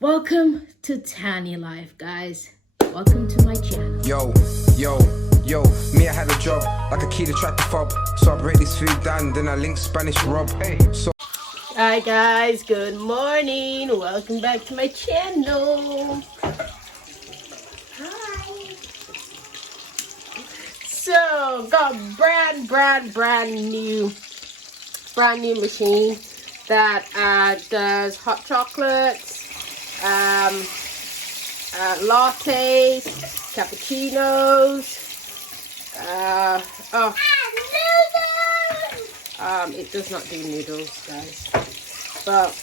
Welcome to Tanya Life, guys. Welcome to my channel. Yo, me, I had a job, like a key to track the fob. So I break this food down, then I link Spanish Rob. Hey, so Hi guys, good morning. Welcome back to my channel. Hi. So, got brand new machine that does hot chocolates, lattes, cappuccinos. It does not do noodles, guys, but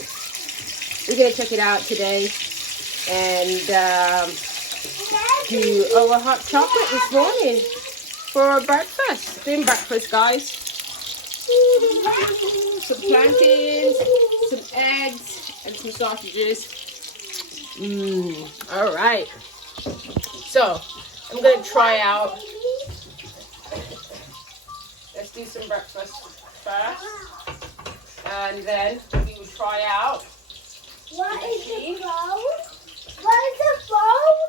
we're gonna check it out today and do our hot chocolate this morning for breakfast. Doing breakfast, guys. Some plantains, some eggs, and some sausages. All right. So I'm gonna try out. Let's do some breakfast first, and then we will try out. What is the phone? What is the phone?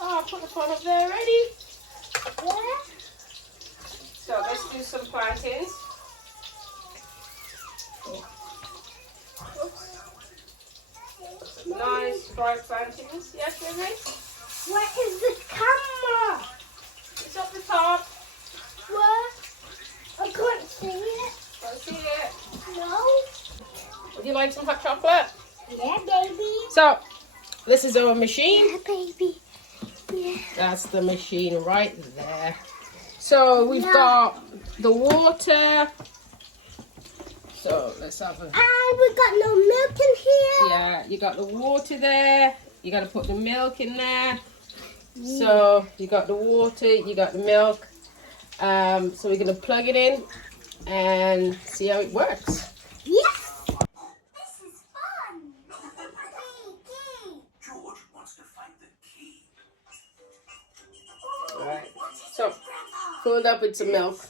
Oh, I put the phone up there already. Where? So let's do some plantains. Oops. Some nice fried plantains. Yes, baby? Where is the camera? It's up the top. Where? I can't see it. Don't see it. No. Would you like some hot chocolate? Yeah, baby. So, this is our machine. Yeah, baby. Yeah. That's the machine right there. So, we've got the water. So, let's have a... And we got no milk in here. Yeah, you got the water there. You got to put the milk in there. So, you got the water, you got the milk. So, we're going to plug it in and see how it works. Yes. This is fun. Key. George wants to find the key. Alright, so filled up with some milk.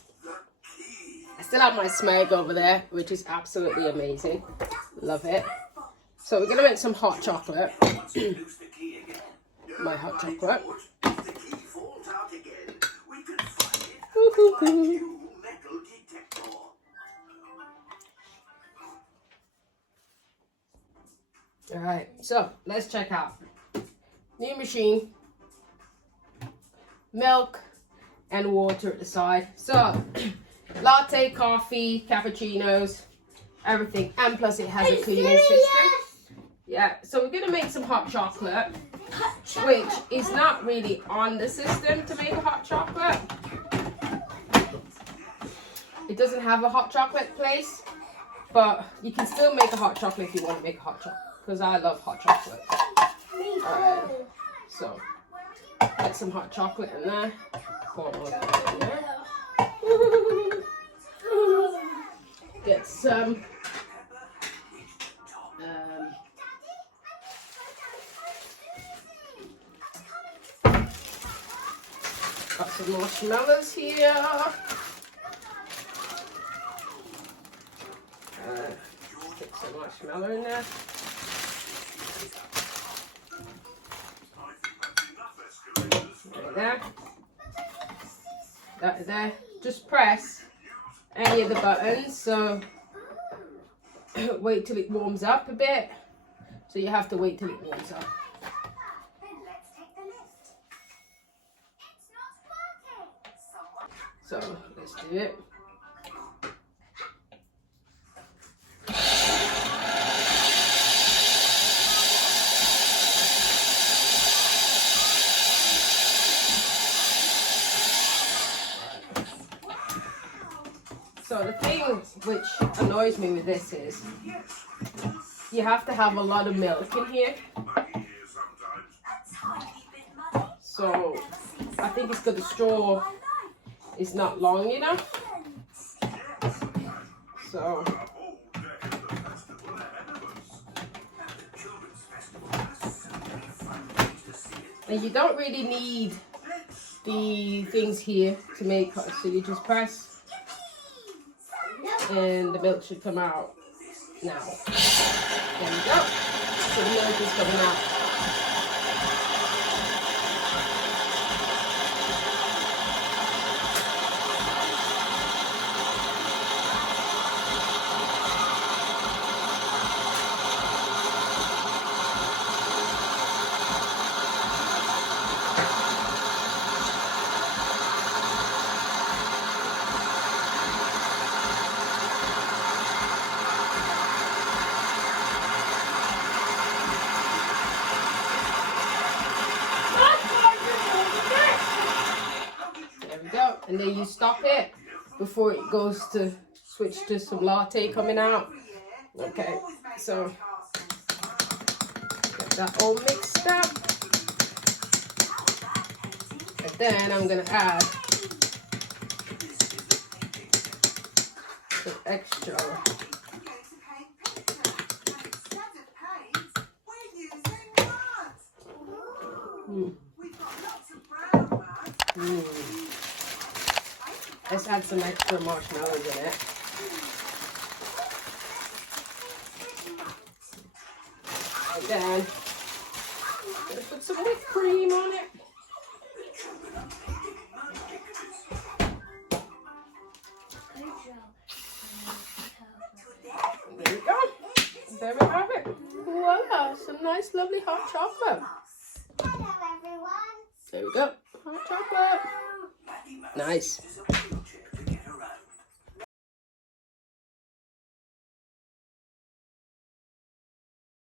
I still have my Smeg over there, which is absolutely amazing. Love it. So we're gonna make some hot chocolate. My hot chocolate. If the key falls out again, we can find it Woo-hoo-hoo. by new metal detector. Alright, so let's check out. New machine. Milk and water at the side. So latte, coffee, cappuccinos, everything. And plus it has a cleaning system. Yeah, so we're gonna make some hot chocolate, which is not really on the system to make a hot chocolate. It doesn't have a hot chocolate place, but you can still make a hot chocolate if you want to make a hot chocolate, because I love hot chocolate. Alright, so get some hot chocolate in there. Pour more in there. Get some got some marshmallows here. Stick some marshmallow in there. Right there. That there. Just press any of the buttons. So wait till it warms up a bit. So you have to wait till it warms up. Then let's take the lift. It's not working. So let's do it. So the thing which annoys me with this is you have to have a lot of milk in here. So I think it's because the straw is not long enough. So and you don't really need the things here to make hot, so you just press and the milk should come out now. There we go. So the milk is coming out. There we go. And then you stop it before it goes to switch to some latte coming out. Okay, so get that all mixed up. And then I'm gonna add some extra. Let's add some extra marshmallows in it. And then I'm gonna put some whipped cream on it. There we go. There we have it. Voila, some nice lovely hot chocolate. Hello everyone. There we go. Hot chocolate. Nice.